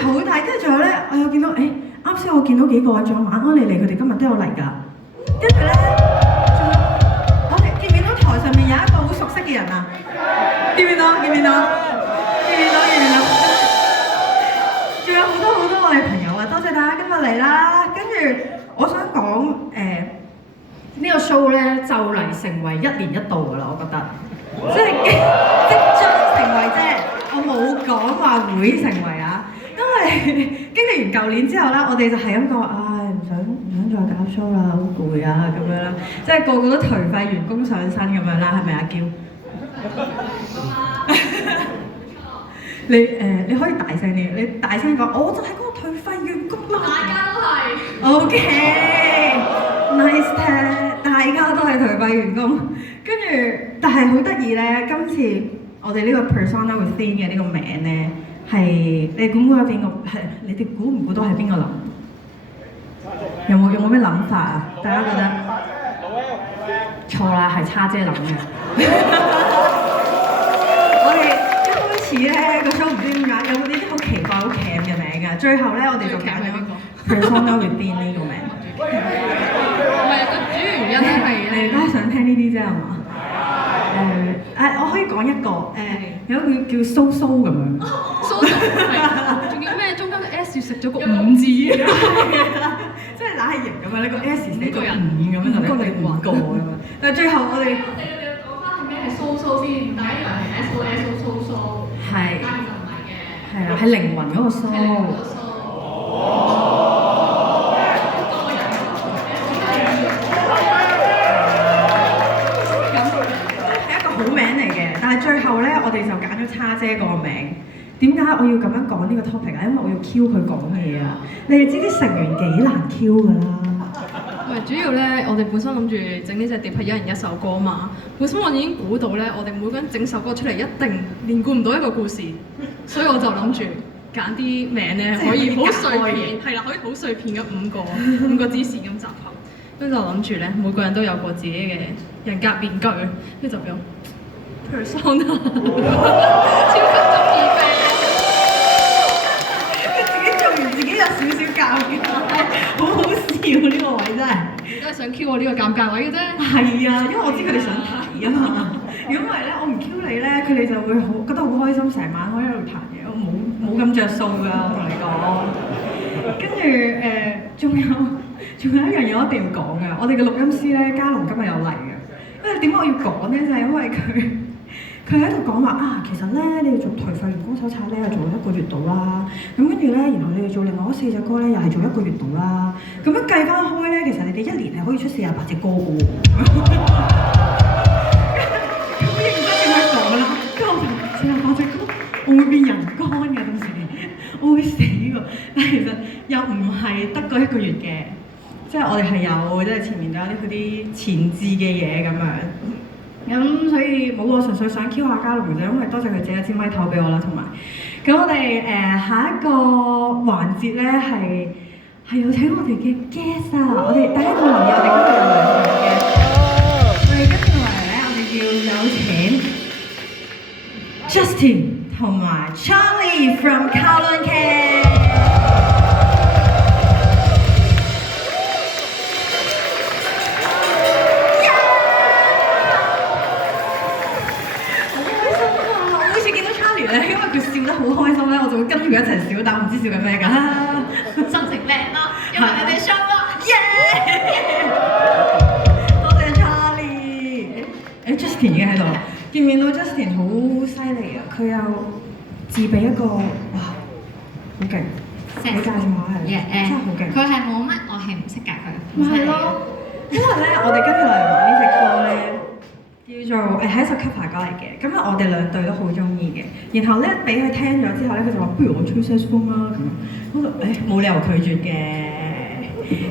係好大，跟住仲有咧，我有見到啱先我見到幾個仲有晚安莉莉，佢哋今日都有嚟㗎。跟住咧，我哋見唔見到台上面有一個好熟悉嘅人啊？見唔見到？見唔見到？見唔見到？見唔見到？仲有好多好多我哋朋友啊！多謝大家今日嚟啦。跟住我想講呢個 show 咧就嚟成為1年1度㗎啦，我覺得，即將成為啫，我冇講話會成為啊。因為經歷完舊年之後咧，我哋就係咁講，唔想再搞 show 啦，好攰啊咁樣啦，即係個個都頹廢員工上身咁樣啦，係咪阿嬌？你可以大聲啲，你大聲講，我就係嗰個頹廢員工啦。大家都係。OK，nice 聽，大家都係頹廢員工。跟住，但係好得意咧，今次我哋呢個 Persona Within 嘅呢個名咧。係，你估唔估有邊個？係你哋估唔估到係邊個諗？有冇咩諗法啊？大家覺得？錯啦，係叉姐諗嘅。我哋一開始咧個 show 唔知點解有啲好奇怪、好鉗嘅名㗎，最後咧我哋就揀咗 Persona Within 呢個名。唔係個主要原因係你都係想聽呢啲啫係嘛？我可以講一個有一個叫蘇蘇咁樣。蘇蘇係，仲要咩？中間個 S 要食咗個5字，即係懶係型咁樣，你個 S 寫咗5咁樣就你5個咁樣。但係最後我哋要講翻係咩？係蘇蘇先，第一樣係 SOS 蘇蘇，係，但係就唔係嘅。係啊，係靈魂嗰個蘇。好名嚟嘅，但係最後咧，我哋就揀咗叉姐個名。點解我要咁樣講呢個 topic 啊？因為我要 Q 佢講嘢啊！你哋知啲成員幾難 Q 㗎啦。唔係主要咧，我哋本身諗住整呢隻碟係一人一首歌嘛。本身我已經估到咧，我哋每個人整首歌出嚟一定連貫唔到一個故事，所以我就諗住揀啲名咧可以好碎片，係啦，可以好碎片嘅5個支線咁集合。跟住就諗住咧，每個人都有個自己嘅人格面具，跟住就變 Persona， 超級中二病。自己做完自己有少少尷尬，好好笑呢個位真係。都係想 Q 我呢個尷尬位嘅啫。係啊，因為我知佢哋想睇啊嘛。如果唔係咧，我唔 Q 你咧，佢哋就會覺得好開心，成晚可以喺度彈嘢。我冇咁着數㗎，我同你講。跟住仲有一樣嘢我一定要講嘅，我哋嘅錄音師咧，嘉龍今日有嚟嘅。因為點解我要講咧？就係因為佢喺度講話其實咧你哋做頹廢員工手冊咧係做1個月度啦，咁跟住咧，然後你哋做另外嗰4隻歌咧又係做1個月度啦，咁樣計翻開咧，其實你哋1年係可以出48隻歌嘅喎。好認真咁樣講啦，跟住我就48隻歌，我會變人乾㗎，到時我會死㗎。但係其實又唔係得嗰1個月嘅，即係我哋係有即係前面有啲前置嘅嘢咁樣。咁所以冇，我純粹想 Q 下嘉龍啫，因為多謝佢借一支咪頭俾我啦，同埋咁我哋下一個環節咧係有請我哋嘅 guest 啊！我哋大家有冇留意我哋今日有2個 guest？我哋跟住落嚟咧，我哋要有請 Justin 同埋 Charlie from Kowloon Camp。因為佢笑得好開心咧，我就會跟住佢一齊笑，但我唔知笑緊咩㗎。心情靚咯，因為你哋 show 咯，多謝 Charlie。Justin 已經喺度，見唔見到 Justin 好犀利啊？佢又自備一個，哇，好勁！你介紹下係，真係好勁。佢係冇乜樂器唔識㗎，佢。咪係咯，因為咧，我哋跟住嚟玩呢隻歌咧。叫做係一首 cover 歌嚟嘅，咁我哋2隊都好中意嘅。然後咧俾佢聽咗之後咧，佢就話：不如我吹 saxophone 啦咁樣。我就冇理由拒絕嘅。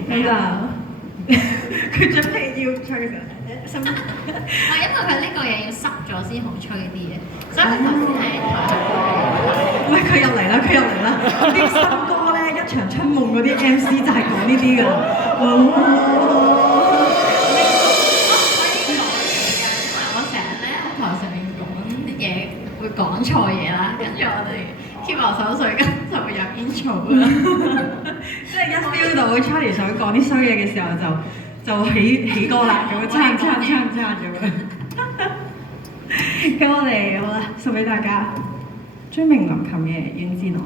咁就佢準備要吹嘅時候，因為佢呢個嘢要濕咗先好吹啲嘅，所以佢頭先係喂，佢又嚟啦，佢又嚟啦！啲新歌咧，一場春夢嗰啲 MC 就係講呢啲㗎啦。台上面講嘢會講錯嘢啦，跟住我哋 keep 我手水，跟就會有 intro 啦。即係一 feel 到 Charlie 想講啲衰嘢嘅時候就起歌啦，咁樣撐咁樣。咁我哋好啦，送俾大家張明林琴嘅《遠之內》。